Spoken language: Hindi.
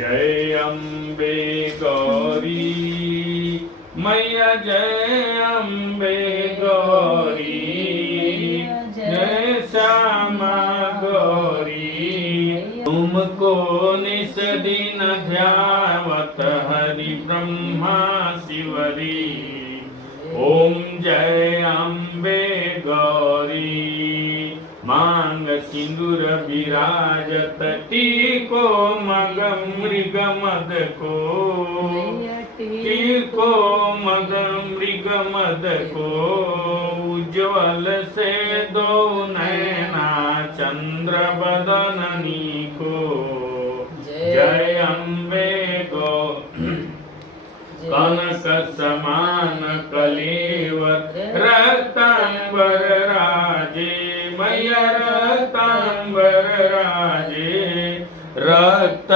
जय अम्बे गौरी मैया, जय अम्बे गौरी, जय श्यामा गौरी। तुमको निस दिन ध्यावत हरि ब्रह्मा शिवरी। ओम जय अम्बे गौरी, मांग सिंदूर विराजत टीको मग मृग मद को, टीको मग मृग मद को। उज्ज्वल से दो नैना चंद्र बदननी को। जय अम्बे गो कनक समान कलेवर रक्तांबर राजे, मैया रक्तांबर राजे। रक्त